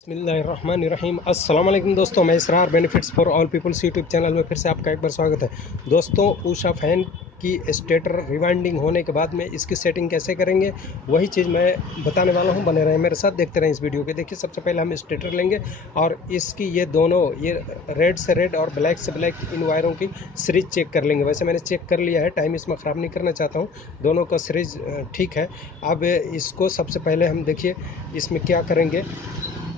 बिस्मिल्लाहिर्रहमानिर्रहीम। अस्सलाम वालेकुम दोस्तों, मैं Israr benefits for all peoples YouTube channel में फिर से आपका एक बार स्वागत है। दोस्तों, ऊषा फैन की स्टेटर रिवाइंडिंग होने के बाद में इसकी सेटिंग कैसे करेंगे वही चीज़ मैं बताने वाला हूं। बने रहें मेरे साथ, देखते रहें इस वीडियो के। देखिए, सबसे पहले हम स्टेटर लेंगे और इसकी ये दोनों, ये रेड से रेड और ब्लैक से ब्लैक इन वायरों की सीरीज चेक कर लेंगे। वैसे मैंने चेक कर लिया है, टाइम इसमें ख़राब नहीं करना चाहता हूँ। दोनों का सीरीज ठीक है। अब इसको सबसे पहले हम देखिए इसमें क्या करेंगे,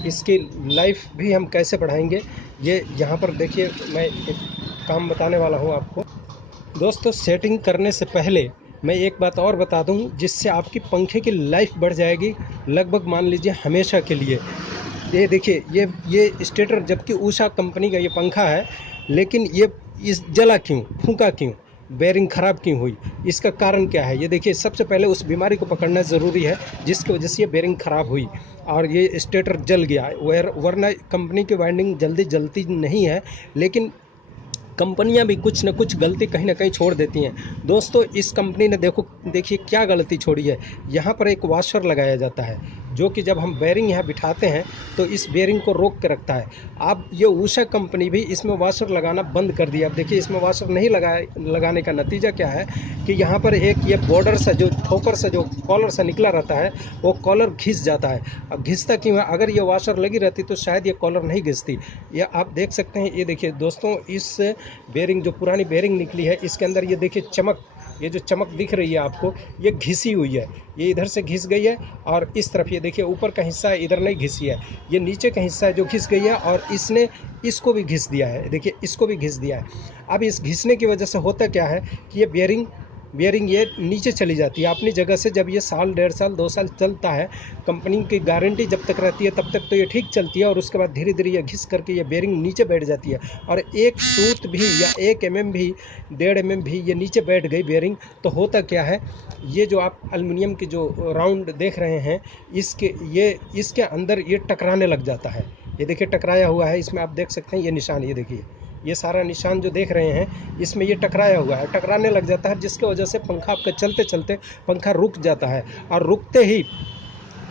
इसकी लाइफ भी हम कैसे बढ़ाएंगे, ये यहाँ पर देखिए मैं एक काम बताने वाला हूँ आपको। दोस्तों, सेटिंग करने से पहले मैं एक बात और बता दूँ जिससे आपकी पंखे की लाइफ बढ़ जाएगी, लगभग मान लीजिए हमेशा के लिए। ये देखिए, ये स्टेटर जबकि ऊषा कंपनी का ये पंखा है, लेकिन ये इस जला क्यों, फूंका क्यों, बेरिंग ख़राब क्यों हुई, इसका कारण क्या है? ये देखिए, सबसे पहले उस बीमारी को पकड़ना ज़रूरी है जिसकी वजह से ये बेरिंग ख़राब हुई और ये स्टेटर जल गया। वरना कंपनी की वाइंडिंग जल्दी जलती नहीं है, लेकिन कंपनियां भी कुछ न कुछ गलती कहीं ना कहीं छोड़ देती हैं। दोस्तों, इस कंपनी ने देखिए क्या गलती छोड़ी है। यहाँ पर एक वॉशर लगाया जाता है जो कि जब हम बेरिंग यहाँ बिठाते हैं तो इस बेरिंग को रोक के रखता है। अब ये ऊषा कंपनी भी इसमें वॉशर लगाना बंद कर दिया। अब देखिए, इसमें वॉशर नहीं लगाने का नतीजा क्या है कि यहाँ पर एक ये बॉर्डर सा, जो ठोकर से, जो कॉलर से निकला रहता है, वो कॉलर घिस जाता है। अब घिसता क्यों है? अगर ये वॉशर लगी रहती तो शायद ये कॉलर नहीं घिसती। ये आप देख सकते हैं। ये देखिए दोस्तों, इस बेरिंग, जो पुरानी बेरिंग निकली है, इसके अंदर ये देखिए चमक, ये जो चमक दिख रही है आपको, ये घिसी हुई है। ये इधर से घिस गई है और इस तरफ ये देखिए ऊपर का हिस्सा है, इधर नहीं घिसी है। ये नीचे का हिस्सा है जो घिस गई है और इसने इसको भी घिस दिया है। देखिए, इसको भी घिस दिया है। अब इस घिसने की वजह से होता क्या है कि ये बेरिंग ये नीचे चली जाती है अपनी जगह से। जब ये साल, 1.5 साल, 2 साल चलता है, कंपनी की गारंटी जब तक रहती है तब तक तो ये ठीक चलती है, और उसके बाद धीरे धीरे ये घिस करके ये बेरिंग नीचे बैठ जाती है। और एक सूत भी या 1 mm भी, 1.5 mm भी ये नीचे बैठ गई बेरिंग, तो होता क्या है, ये जो आप एल्युमिनियम के जो राउंड देख रहे हैं, इसके अंदर ये टकराने लग जाता है। ये देखिए टकराया हुआ है, इसमें आप देख सकते हैं ये निशान। ये देखिए, ये सारा निशान जो देख रहे हैं, इसमें ये टकराया हुआ है, टकराने लग जाता है, जिसकी वजह से पंखा आपका चलते चलते पंखा रुक जाता है। और रुकते ही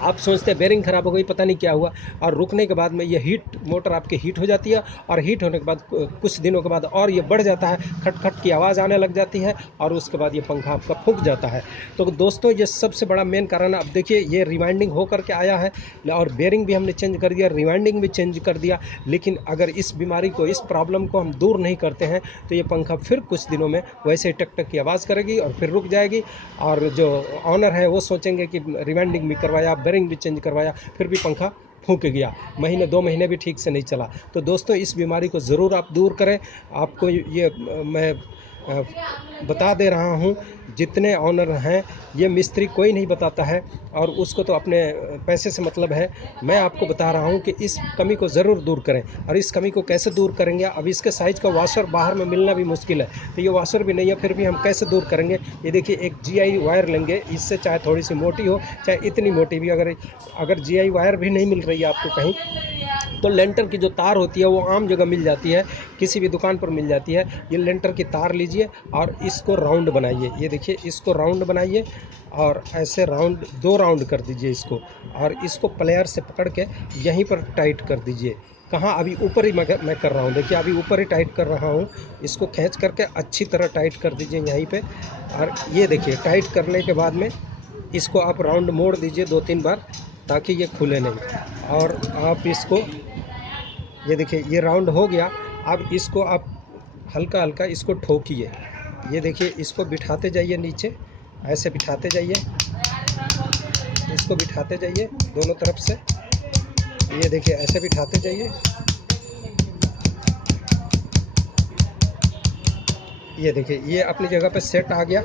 आप सोचते हैं बेरिंग ख़राब हो गई, पता नहीं क्या हुआ, और रुकने के बाद में ये हीट, मोटर आपकी हीट हो जाती है, और हीट होने के बाद कुछ दिनों के बाद और ये बढ़ जाता है, खट-खट की आवाज़ आने लग जाती है, और उसके बाद ये पंखा आपका फूंक जाता है। तो दोस्तों, ये सबसे बड़ा मेन कारण। अब देखिए, ये रिवाइंडिंग हो करके आया है और बेरिंग भी हमने चेंज कर दिया, रिवाइंडिंग भी चेंज कर दिया, लेकिन अगर इस बीमारी को, इस प्रॉब्लम को हम दूर नहीं करते हैं तो ये पंखा फिर कुछ दिनों में वैसे ही टक टक की आवाज़ करेगी और फिर रुक जाएगी। और जो ऑनर है वो सोचेंगे कि रिवाइंडिंग भी करवाया, बेरिंग भी चेंज करवाया, फिर भी पंखा फूंक गया, महीने 2 महीने भी ठीक से नहीं चला। तो दोस्तों, इस बीमारी को ज़रूर आप दूर करें। आपको ये मैं बता दे रहा हूँ, जितने ऑनर हैं, ये मिस्त्री कोई नहीं बताता है और उसको तो अपने पैसे से मतलब है। मैं आपको बता रहा हूँ कि इस कमी को ज़रूर दूर करें। और इस कमी को कैसे दूर करेंगे? अब इसके साइज़ का वॉशर बाहर में मिलना भी मुश्किल है, तो ये वॉशर भी नहीं है, फिर भी हम कैसे दूर करेंगे? ये देखिए, एक GI वायर लेंगे, इससे चाहे थोड़ी सी मोटी हो, चाहे इतनी मोटी भी, अगर GI वायर भी नहीं मिल रही है आपको कहीं, तो लेंटर की जो तार होती है वो आम जगह मिल जाती है, किसी भी दुकान पर मिल जाती है। ये लेंटर की तार लीजिए और इसको राउंड बनाइए। ये देखिए, इसको राउंड बनाइए और ऐसे राउंड, 2 राउंड कर दीजिए इसको, और इसको प्लेयर से पकड़ के यहीं पर टाइट कर दीजिए। कहाँ? अभी ऊपर ही मैं कर रहा हूँ। देखिए, अभी ऊपर ही टाइट कर रहा हूँ। इसको खींच करके अच्छी तरह टाइट कर दीजिए यहीं पे। और ये देखिए, टाइट करने के बाद में इसको आप राउंड मोड़ दीजिए 2-3 बार, ताकि ये खुले नहीं। और आप इसको, ये देखिए, ये राउंड हो गया। अब इसको आप हल्का हल्का इसको ठोकिए। ये देखिए, इसको बिठाते जाइए नीचे, ऐसे बिठाते जाइए, इसको बिठाते जाइए दोनों तरफ से। ये देखिए, ऐसे बिठाते जाइए। ये देखिए, ये अपनी जगह पे सेट आ गया।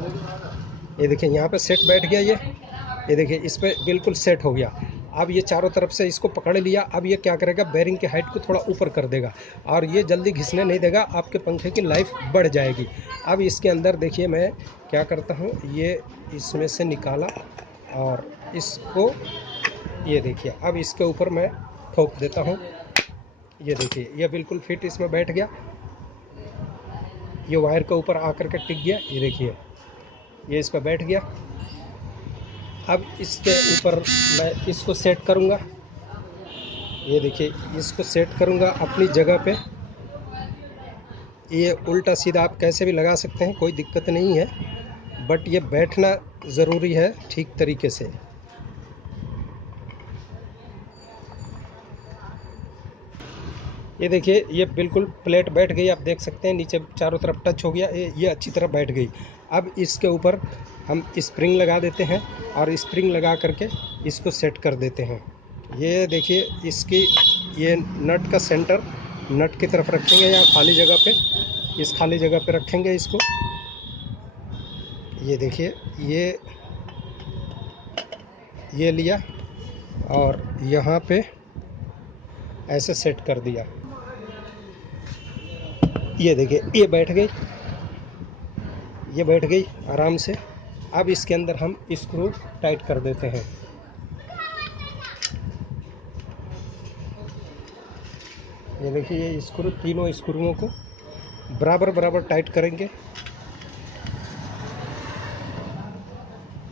ये देखिए, यहाँ पे सेट बैठ गया ये देखिए, इस पे बिल्कुल सेट हो गया। अब ये चारों तरफ से इसको पकड़ लिया। अब ये क्या करेगा, बेरिंग की हाइट को थोड़ा ऊपर कर देगा और ये जल्दी घिसने नहीं देगा, आपके पंखे की लाइफ बढ़ जाएगी। अब इसके अंदर देखिए मैं क्या करता हूँ, ये इसमें से निकाला और इसको, ये देखिए, अब इसके ऊपर मैं ठोक देता हूँ। ये देखिए, ये बिल्कुल फिट इसमें बैठ गया, ये वायर के ऊपर आकर के टिक गया। ये देखिए, ये इस पर बैठ गया। अब इसके ऊपर मैं इसको सेट करूँगा। ये देखिए, इसको सेट करूँगा अपनी जगह पे। ये उल्टा सीधा आप कैसे भी लगा सकते हैं, कोई दिक्कत नहीं है, बट ये बैठना ज़रूरी है ठीक तरीके से। ये देखिए, ये बिल्कुल प्लेट बैठ गई, आप देख सकते हैं नीचे चारों तरफ टच हो गया, ये अच्छी तरह बैठ गई। अब इसके ऊपर हम स्प्रिंग लगा देते हैं और स्प्रिंग लगा करके इसको सेट कर देते हैं। ये देखिए, इसकी ये नट का सेंटर नट की तरफ रखेंगे या खाली जगह पे, इस खाली जगह पे रखेंगे इसको। ये देखिए, ये लिया और यहाँ पे ऐसे सेट कर दिया। ये देखिए, ये बैठ गई आराम से। अब इसके अंदर हम स्क्रू टाइट कर देते हैं। ये देखिए, ये स्क्रू, तीनों स्क्रूओं को बराबर बराबर टाइट करेंगे।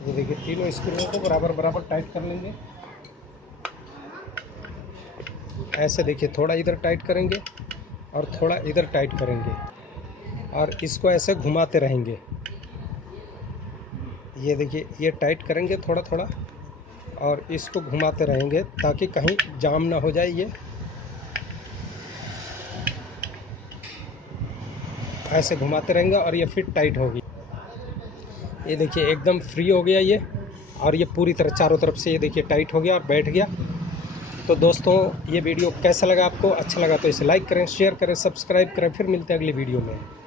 ये देखिए, तीनों स्क्रूओं को बराबर बराबर टाइट कर लेंगे। ऐसे देखिए, थोड़ा इधर टाइट करेंगे और थोड़ा इधर टाइट करेंगे और इसको ऐसे घुमाते रहेंगे। ये देखिए, ये टाइट करेंगे थोड़ा थोड़ा और इसको घुमाते रहेंगे ताकि कहीं जाम ना हो जाए। ये ऐसे घुमाते रहेंगे और ये फिट टाइट होगी। ये देखिए, एकदम फ्री हो गया ये, और ये पूरी तरह चारों तरफ से ये देखिए टाइट हो गया और बैठ गया। तो दोस्तों, ये वीडियो कैसा लगा आपको? अच्छा लगा तो इसे लाइक करें, शेयर करें, सब्सक्राइब करें। फिर मिलते हैं अगली वीडियो में।